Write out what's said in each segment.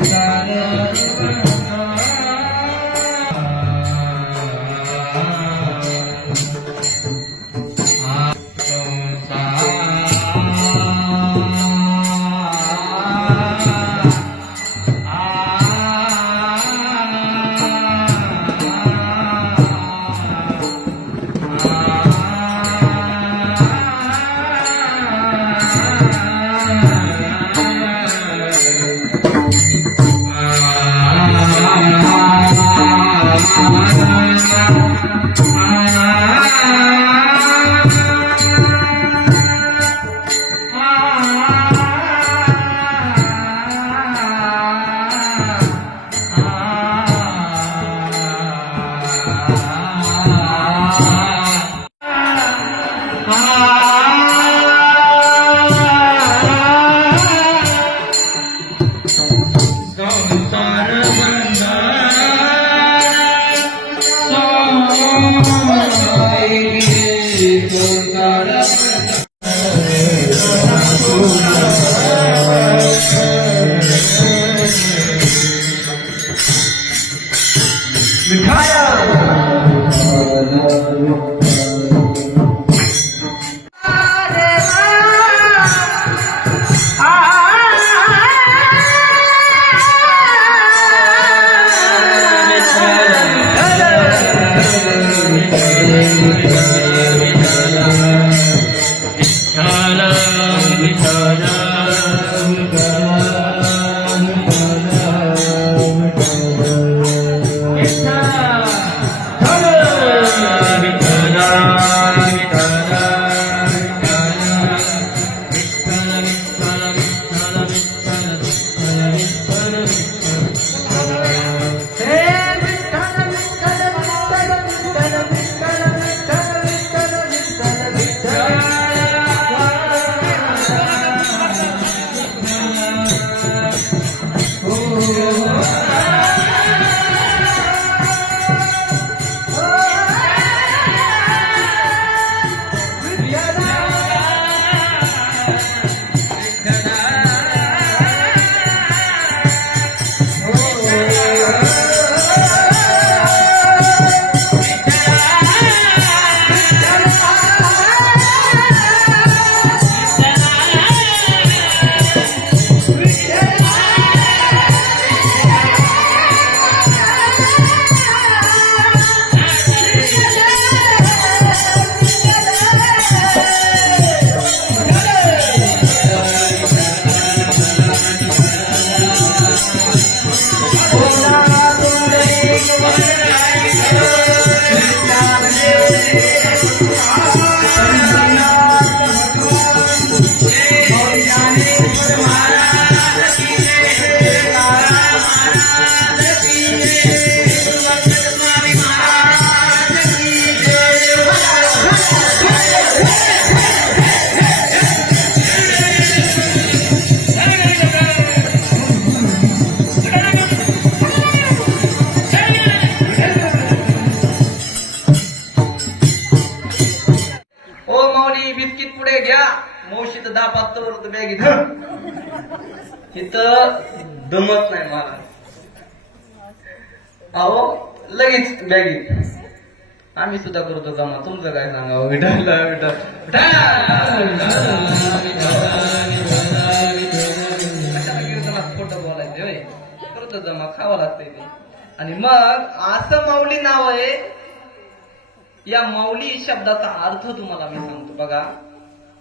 ओ दमत नाही मला. अहो लगेच बॅगीत आम्ही सुद्धा करतो कामा तुमचं काय सांगावं? विठाल कीर्तनात खोटं बोलायचं होय. करतो जमा खावं लागतंय ते. आणि मग असं माऊली नाव आहे. या माऊली शब्दाचा अर्थ तुम्हाला मी सांगतो. बघा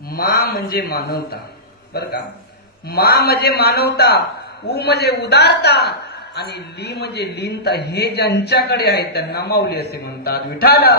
मा म्हणजे मानवता. बर का? मा म्हणजे मानवता. उ म्हणजे उदारता आणि ली म्हणजे लीनता हे ज्यांच्याकडे आहे त्यांना माऊली असे म्हणतात. विठाला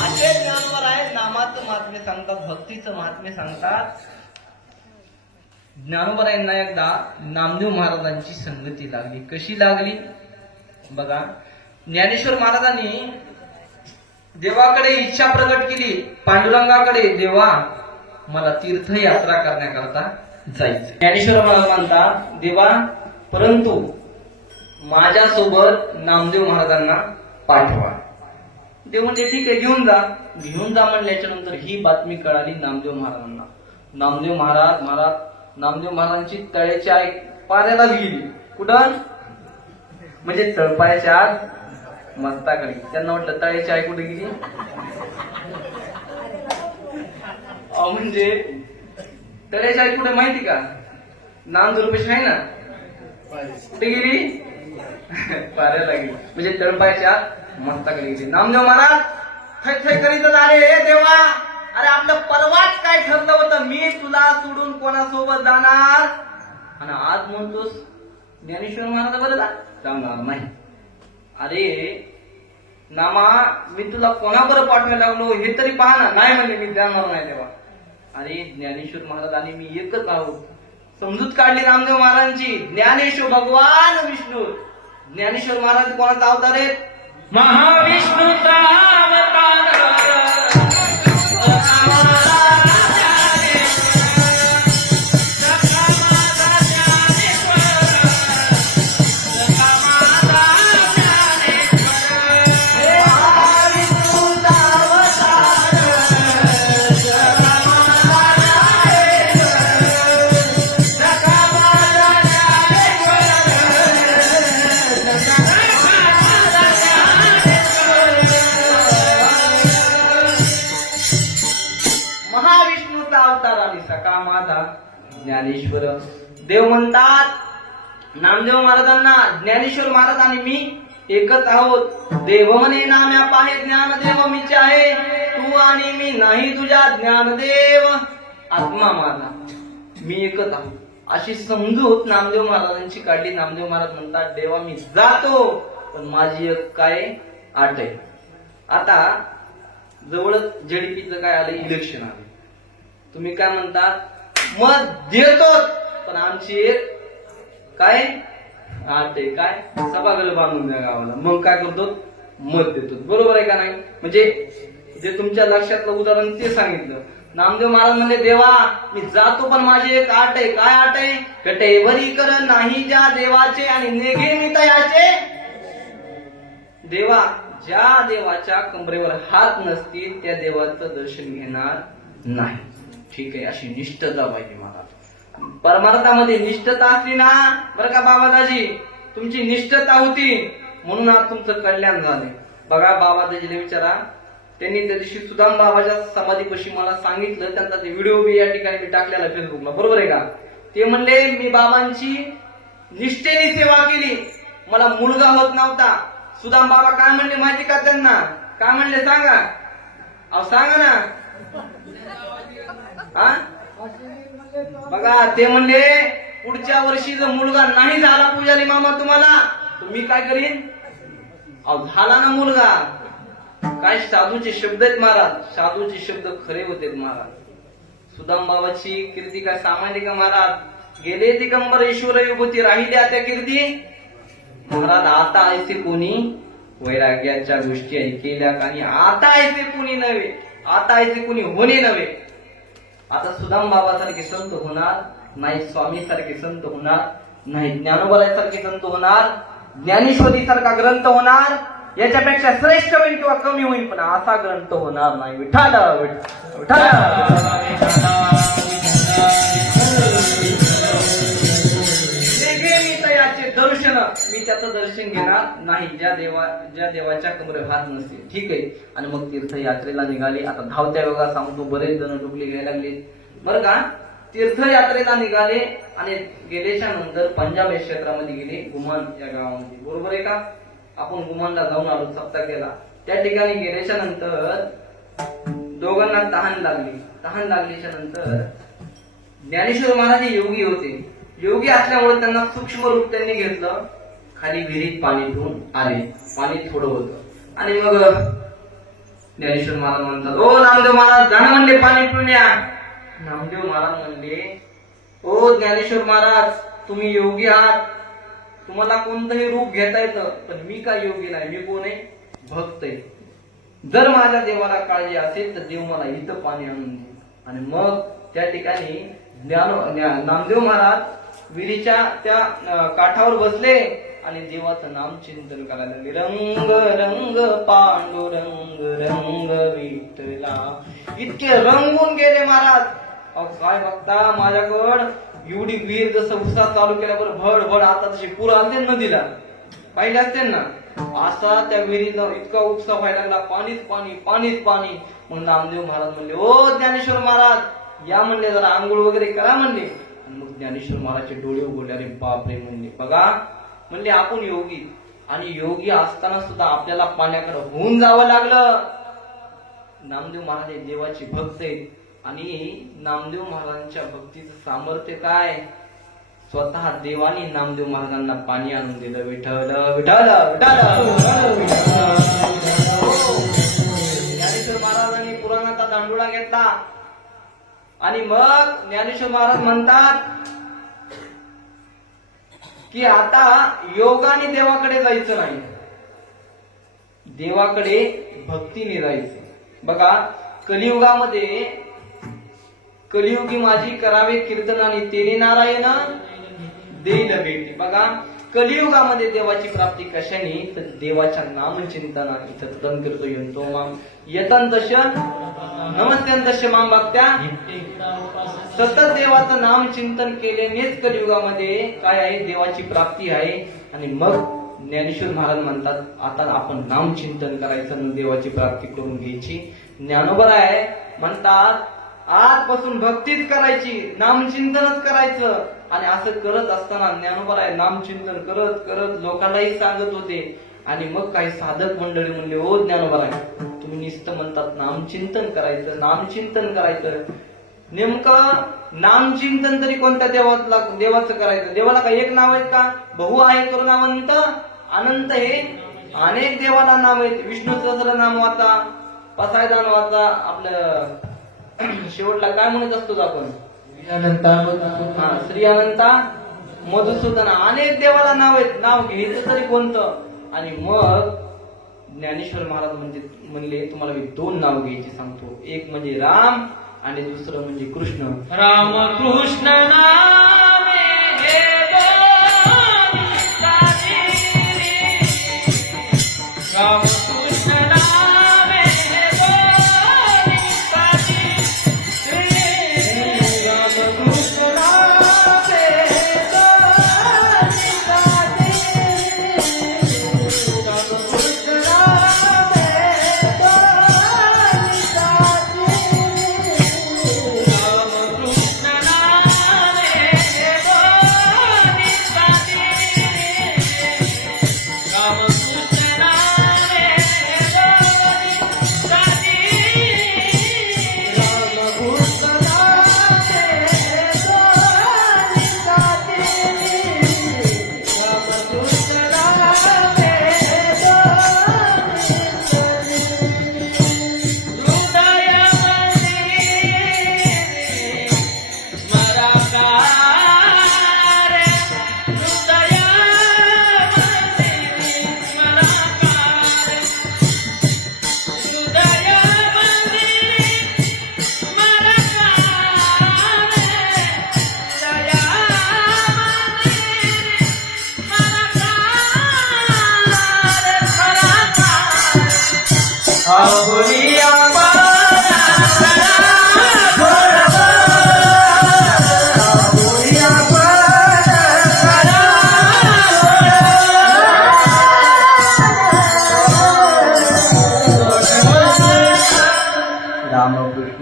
असे ज्ञानवर आहेत नामाचं महात्म्य सांगतात भक्तीचं महात्म्य सांगतात. ज्ञानोबरायांना एकदा नामदेव महाराजांची संगती लागली. कशी लागली? बघा ज्ञानेश्वर महाराजांनी देवाकडे इच्छा प्रकट केली पांडुरंगाकडे देवा मला तीर्थयात्रा करण्याकरता जायचं ज्ञानेश्वर महाराज म्हणतात देवा परंतु माझ्यासोबत नामदेव महाराजांना पाठवा. ते म्हणजे ठीक आहे घेऊन जा. घेऊन जा म्हणल्याच्या नंतर ही बातमी कळाली नामदेव महाराजांना. नामदेव महाराज महाराज नामदेव महाराजांची तळ्याची आई पाण्याला गेली. कुठं? म्हणजे तळपायाच्या आत मस्ताकडे त्यांना वाटलं तळ्याची आई कुठे गेली? अहो, म्हणजे तळ्याची आई कुठे माहिती का? नामदुर्पेश आहे ना? कुठे गेली? पाऱ्याला गेली. म्हणजे तळपायच्या मस्ताकडे गेली नामदेव महाराज थै थै करीतच आले हे देवा! अरे आपलं परवाच काय ठरलं होतं? मी तुला सोडून कोणासोबत जाणार? आणि आज म्हणतोस ज्ञानेश्वर महाराज बरं जाणार नाही. अरे नामा मी तुला कोणाबरोबर पाठवायला लागलो हे तरी पहा ना. नाही म्हणले मी जाणार नाही तेव्हा. अरे ज्ञानेश्वर महाराज आणि मी एकच आहोत. समजूत काढली रामदेव महाराजांची. ज्ञानेश्वर भगवान विष्णू. ज्ञानेश्वर महाराज कोणाचा अवतार आहेत? महाविष्णूचा ज्ञानेश्वर. देव म्हणतात नामदेव महाराजांना ज्ञानेश्वर महाराज आणि मी एकच आहोत. देव म्हणे नाम्या पाहे ज्ञानदेव मीच आहे. तू आणि मी नाही तुझ्या ज्ञानदेव. आत्मा माझा. मी एकच आहोत अशी समजूत नामदेव महाराजांची काढली. नामदेव महाराज म्हणतात देवा मी जातो पण माझी एक काय आट आहे. आता जवळच जेडीपीचं काय आलं? इलेक्शन आले. तुम्ही काय म्हणतात? मत देतो पण आमची एक काय? आते आहे. काय? सभागृह बांधून द्या गावाला. मग काय करतो? मत देतो बरोबर आहे का नाही? म्हणजे जे तुमच्या लक्षातलं उदाहरण ते सांगितलं. नामदेव महाराज म्हणले देवा मी जातो पण माझी एक आट आहे. काय आट आहे? कटेवरी कर नाही ज्या देवाचे आणि नेघे मी तयाचे. देवा ज्या देवाच्या कमरेवर हात नसतील त्या देवाचं दर्शन घेणार नाही. ठीक आहे अशी निष्ठता पाहिजे मला. परमार्थामध्ये निष्ठता असली ना बरं का बाबादाजी तुमची निष्ठता होती म्हणून आज तुमचं कल्याण झालंय. बघा बाबादाजीला विचारा. त्यांनी त्या दिवशी सुदाम बाबाच्या समाधीपाशी मला सांगितलं त्यांचा ते व्हिडिओ बी या ठिकाणी मी टाकलेला फेसबुकला बरोबर आहे का? ते म्हणले मी बाबांची निष्ठेने सेवा केली. मला मुलगा होत नव्हता. सुदाम बाबा काय म्हणले माहिती का त्यांना? काय म्हणले सांगा. अहो सांगा ना. हा? बघा ते म्हणले पुढच्या वर्षी जर मुलगा नाही झाला पुजारी मामा तुम्हाला तर मी काय करीन? अहो झाला ना मुलगा. काय साधूचे शब्द आहेत महाराज? साधूचे शब्द खरे होते महाराज. सुदाम बाबाची कीर्ती काय सामान्य का महाराज? गेले दिगंबर ईश्वर विभूती राहिल्या त्या कीर्ती? महाराज आता ऐसे कोणी वैराग्याच्या गोष्टी ऐकेल्या आणि आता ऐसे कोणी नव्हे. आता ऐसे कोणी होणे नव्हे. आता सुदाम बाबासारखे संत होणार नाही स्वामी सारखे संत होणार नाही ज्ञानोबालासारखे संत होणार ज्ञानेश्वरी सारखा ग्रंथ होणार याच्यापेक्षा श्रेष्ठ होईल किंवा कमी होईल पण असा ग्रंथ होणार नाही. विठाल विठाल मी त्याचं दर्शन घेणार नाही. ज्या देवा ज्या देवाच्या कमरे हात नसतील. ठीक आहे. आणि मग तीर्थयात्रेला निघाले. आता धावत्या वेळा सांगतो. बरेच जण डुबले घ्यायला लागले. बरं का? तीर्थयात्रेला निघाले आणि गेल्याच्यानंतर पंजाब या क्षेत्रामध्ये गेले. गुमान या गावामध्ये. बरोबर आहे का? आपण गुमानला जाऊन आलो. सप्ताह केला त्या ठिकाणी गेल्याच्यानंतर दोघांना तहान लागली. तहान लागल्याच्या नंतर ज्ञानेश्वर महाराज हे योगी होते. योगी असल्यामुळे त्यांना सूक्ष्म रूप त्यांनी घेतलं. खाली विहिरीत पाणी ठेवून आले. पाणी थोडं होतं. आणि मग ज्ञानेश्वर महाराज म्हणतात ओ नामदेव महाराज जाणं म्हणले पाणी पिऊन या. नामदेव महाराज म्हणले ओ ज्ञानेश्वर महाराज तुम्ही योगी आहात. तुम्हाला कोणतंही रूप घेता येतं पण मी काय योगी नाही मी कोण आहे? भक्त आहे. जर माझ्या देवाला काळजी असेल तर देव मला इथं पाणी आणून देईल आणि मग त्या ठिकाणी ज्ञान नामदेव महाराज विहिरीच्या त्या काठावर बसले आणि देवाचं नाम चिंतन करायला लागले. रंग रंग पांडुरंग रंग विठला. इतके रंगून गेले महाराज. अहो काय बघता माझ्याकड? एवढी विहीर जसं उसात चालू केल्यावर भड भड आता तशी पूर आलते ना नदीला. पाहिले असते ना? असा त्या विहिरीला इतका उपसा व्हायला लागला. पाणीच पाणी पाणीच पाणी. म्हणून नामदेव महाराज म्हणले ओ ज्ञानेश्वर महाराज या म्हणले जरा आंघोळ वगैरे करा म्हणले. मग ज्ञानेश्वर महाराजचे डोळे उघडले अरे बापरे म्हणले बघा म्हणले आपण योगी आणि योगी असताना सुद्धा आपल्याला पाण्याकडे होऊन जावं लागलं. नामदेव महाराज हे देवाचे भक्त आहेत. आणि नामदेव महाराजांच्या भक्तीचं सामर्थ्य काय? स्वतः देवाने नामदेव महाराजांना पाणी आणून दिलं. विठल विठल विठल ज्ञानेश्वर महाराजांनी पुराणाचा दांडुळा घेतला. आणि मग ज्ञानेश्वर महाराज म्हणतात की आता योगाने देवाकडे जायचं नाही. देवाकडे भक्तीने जायचं. बघा कलियुगामध्ये कलियुगी माझी करावे कीर्तन आणि तेने नारायण देईल भेटी. बघा कलियुगामध्ये देवाची प्राप्ती कशाने? तर देवाच्या नामचिंतनाने सततन करतो यंतो माम. येतन दश नमस्ते दश माम बघत्या. सतत देवाचं नाम चिंतन केल्यानेच कलियुगामध्ये काय आहे? देवाची प्राप्ती आहे. आणि मग ज्ञानेश्वर महाराज म्हणतात आता आपण नाम चिंतन करायचं देवाची प्राप्ती करून घ्यायची. ज्ञानोबर आहे म्हणतात आजपासून भक्तीच करायची नामचिंतनच करायचं. आणि असं करत असताना ज्ञानोबर आहे नामचिंतन करत करत लोकांनाही सांगत होते. आणि मग काही साधक मंडळी म्हणले हो ज्ञानोबर आहे तुम्ही निस्त म्हणतात नामचिंतन करायचं नामचिंतन करायचं. नेमकं नामचिंतन तरी कोणत्या देवाला देवाचं करायचं? देवाला काही एक नाव आहेत का? बहु आहे करुणावंत अनंत हे अनेक देवाला नाव आहेत. विष्णू सहस्र नाम वाचा पसायदान वाचा आपलं शेवटला काय म्हणत असतो आपण? हा श्री अनंता मधुसूदन अनेक देवाला नाव आहेत. नाव घ्यायचं तरी कोणतं? आणि मग ज्ञानेश्वर महाराज म्हणजे म्हणले तुम्हाला मी दोन नाव घ्यायची सांगतो. एक म्हणजे राम आणि दुसरं म्हणजे कृष्ण. राम कृष्ण नामे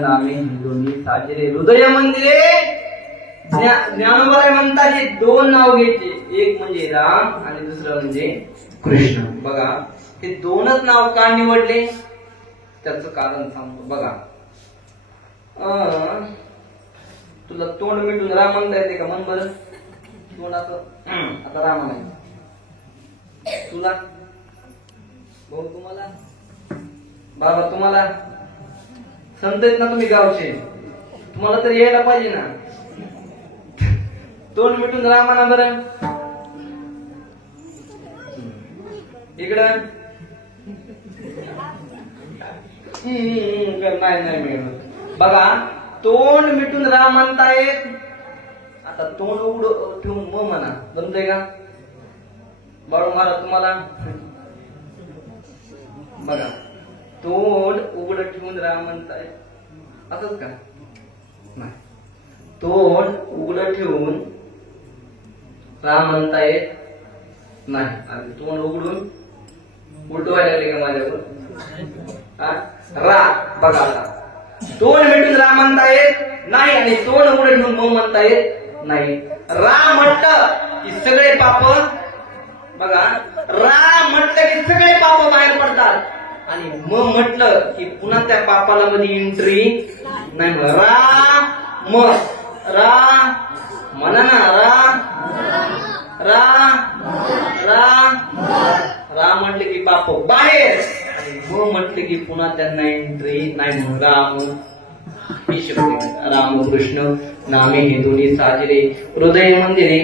नामे दोन्ही साजरे. हृदय मंदिरे ज्ञा- ज्ञानोबाई म्हणतात हे दोन नाव घ्यायचे. एक म्हणजे राम आणि दुसरं म्हणजे कृष्ण. बघा हे दोनच नाव का निवडले? त्याच कारण सांगतो. बघा. अं, तुला तोंड मिटून राम म्हणता येते का? मन बरं. तोंडाचं. आता राम नाही तुला? भाऊ तुम्हाला? बाबा तुम्हाला? संत ना तुम्ही गावचे? तुम्हाला तर यायला पाहिजे ना. तोंड मिटून राहा म्हणा बरं. इकडं. नाही नाही मिळत बघा तोंड मिटून राहा म्हणतायत. आता तोंड उघड ठेवून मग म्हणा. जमतंय का? बरोबर तुम्हाला. बघा. तोंड उघड ठेवून राहा म्हणताय. असंच का? नाही. तोंड उघड ठेवून राम म्हणता येत नाही. आणि तोंड उघडून उलटवायला लागले का माझ्यावर? रा बघा आता. तोंड भेटून राम म्हणता येत नाही आणि तोंड उघड ठेवून मग म्हणता येत नाही. रा म्हटलं की सगळे पाप बघा. रा म्हटलं की सगळे पाप बाहेर पडतात. आणि म म्हटलं की पुन्हा त्या पापाला मध्ये एंट्री नाही म्हणा रा म रा म्हणा ना रा रा रा रा म्हटले की पाप बाहेर. आणि म म्हटले की पुन्हा त्यांना एंट्री नाही म्हणून राम ही शक्ती राम कृष्ण नामे हे दोन्ही साजरे हृदय मंदिरे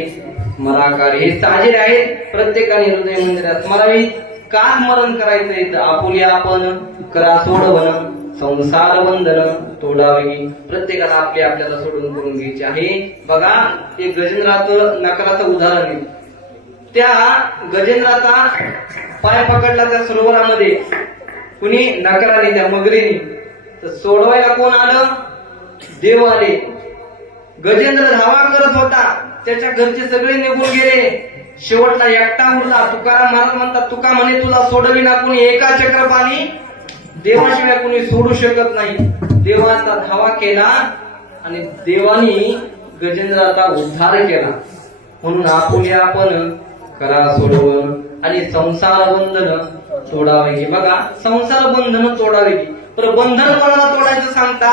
मराकार हे साजरे आहेत. प्रत्येकाने हृदय मंदिरात स्मरावी का स्मरण करायचंय तर आपुल्या आपण करा सोडवण संसार बंधन तोडावी. प्रत्येकाला आपली आपल्याला सोडून करून घ्यायची आहे. बघा ते गजेंद्राचं नकराचं उदाहरण आहे. त्या गजेंद्राचा पाय पकडला त्या सरोवरामध्ये. कुणी नकराने त्या मगरीने. तर सोडवायला कोण आलं? देव आले. गजेंद्र धावा करत होता. त्याच्या घरचे सगळे निघून गेले. शेवटला एकटा उरला तुकाराम महाराज म्हणतात तुका म्हणे तुला सोडविना कुणी एका चक्रपाणी देवाशिवाय कुणी सोडू शकत नाही. देवाचा धावा केला आणि देवानी गजेंद्राचा उद्धार केला. म्हणून आपुले आपण करा सोडवण आणि संसार बंधन तोडावे. हे बघा संसार बंधन तोडावे. तर बंधन कोणाला तोडायचं सांगता?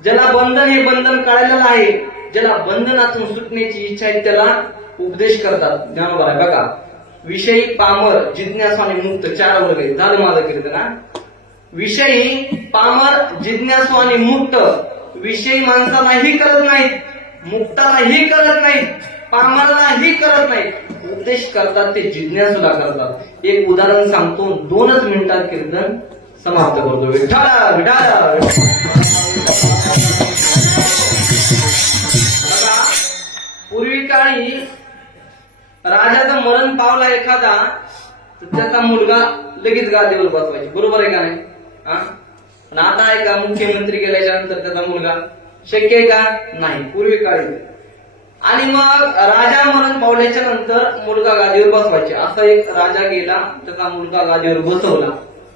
ज्याला बंधन हे बंधन कळलेलं आहे ज्याला बंधनातून सुटण्याची इच्छा आहे त्याला उपदेश करतात. ज्ञानोबा बघा. विषयी पामर जिज्ञासू आणि मुक्त चार वर्ग आहे झालं माझं कीर्तन हा? विषयी पामर जिज्ञासू आणि मुक्त. विषयी माणसालाही करत नाहीत. मुक्तालाही करत नाहीत. पामरलाही करत नाहीत. उपदेश करतात ते जिज्ञासूला करतात. एक उदाहरण सांगतो. दोनच मिनिटात कीर्तन समाप्त करतो. विठाला विठाला पूर्वी काळी राजाचं मरण पावला एखादा तर त्याचा मुलगा लगेच गादीवर बसवायचे. बरोबर आहे का नाही? हा? पण आता आहे का मुख्यमंत्री गेल्याच्यानंतर त्याचा मुलगा? शक्य आहे का? नाही. पूर्वी काळी. आणि मग राजा मरण पावल्याच्या नंतर मुलगा गादीवर बसवायचे. असा एक राजा गेला त्याचा मुलगा गादीवर बसवला.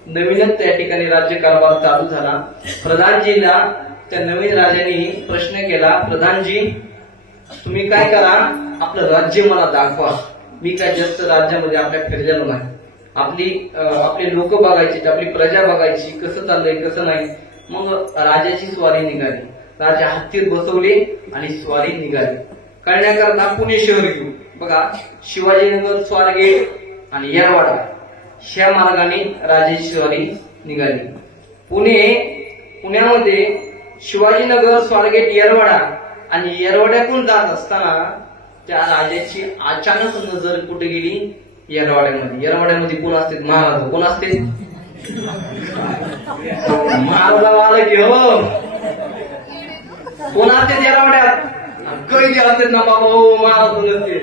नवीनच त्या ठिकाणी राज्यकारभार चालू झाला. प्रधानजीला त्या नवीन राजाने प्रश्न केला प्रधानजी तुम्ही काय करा आपलं राज्य मला दाखवा. मी काय जास्त राज्यामध्ये आपल्या फिरलेलो नाही. आपली आपले लोक बघायची आपली प्रजा बघायची कसं चाललंय कसं नाही. मग राजाची स्वारी निघाली. राजा हत्तीत बसवले आणि स्वारी निघाली. करण्याकरता पुणे शहर घेऊ बघा शिवाजीनगर स्वारगेट आणि येरवाडा ह्या मार्गाने राजाची स्वारी निघाली. पुणे पुण्यामध्ये शिवाजीनगर स्वारगेट येरवाडा आणि येरवाड्यातून जात असताना त्या राजाची अचानक नजर कुठे गेली येरवाड्यामध्ये. येरवाड्यामध्ये कोण असते? महाराज. कोण असते? महाराजाला की हो कोण असते येरवाड्यात? कैदी असते. ना बाबा हो महाराज नसते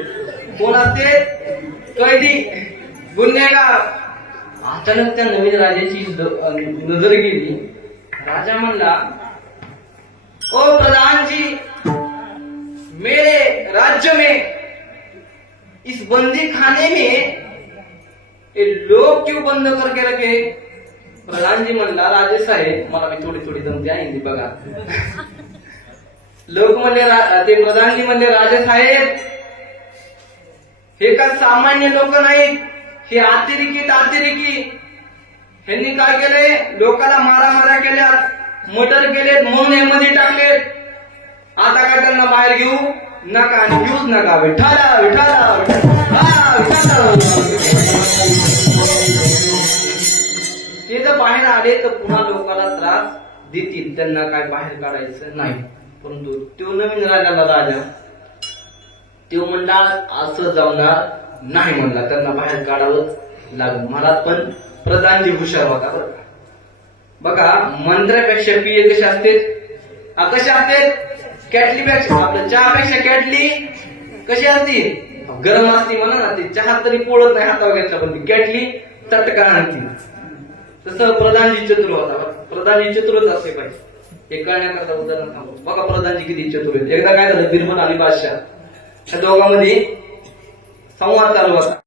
कोण असते? कैदी. गुन्हेगार. अचानक त्या नवीन राजाची नजर गेली. राजा म्हणला ओ प्रधानजी मेरे राज्य में इस बंदी खाने में ये लोग क्यों बंद करके रखे? प्रधान जी म्हणला राजे साहेब मला मी थोडी थोडी जमते आहे हिंदी बघा. लोक म्हणले ते प्रधानजी म्हणले राजे साहेब हे का सामान्य लोक नाहीत? हे अतिरेकी अतिरेकी ह्यांनी काय केले? मारा मारामाऱ्या केल्यात मर्डर केलेत म्हणून यामध्ये टाकलेत. आता काय त्यांना बाहेर घेऊ? नका घेऊच नका. विठाला विठाला ते जर बाहेर आले तर पुन्हा लोकांना त्रास देतील. त्यांना काय बाहेर काढायचं नाही. परंतु तो नवीन राजाला राजा तो म्हणला असं जाणार नाही म्हणला. त्यांना बाहेर काढावंच लागलं. मला पण प्रधानजी हुशार होता बरं बघा मंत्र्यापेक्षा पिये कशा असते कशा असते कॅटली पेक्षा आपल्या चहापेक्षा कॅटली कशी असती? गरम असती म्हणा ना ते चहा तरी पोळत नाही हातावर घेतला पण ती कॅटली तटका आणती. तसं प्रधानजी चतुर होता प्रधानजी चतुरच असते पाहिजे हे कळण्याकरता उदाहरण सांगू बघा प्रधानजी किती चतुर आहेत. एकदा काय झालं? बिरबल आणि बादशाह. या दोघांमध्ये संवाद चालू होता.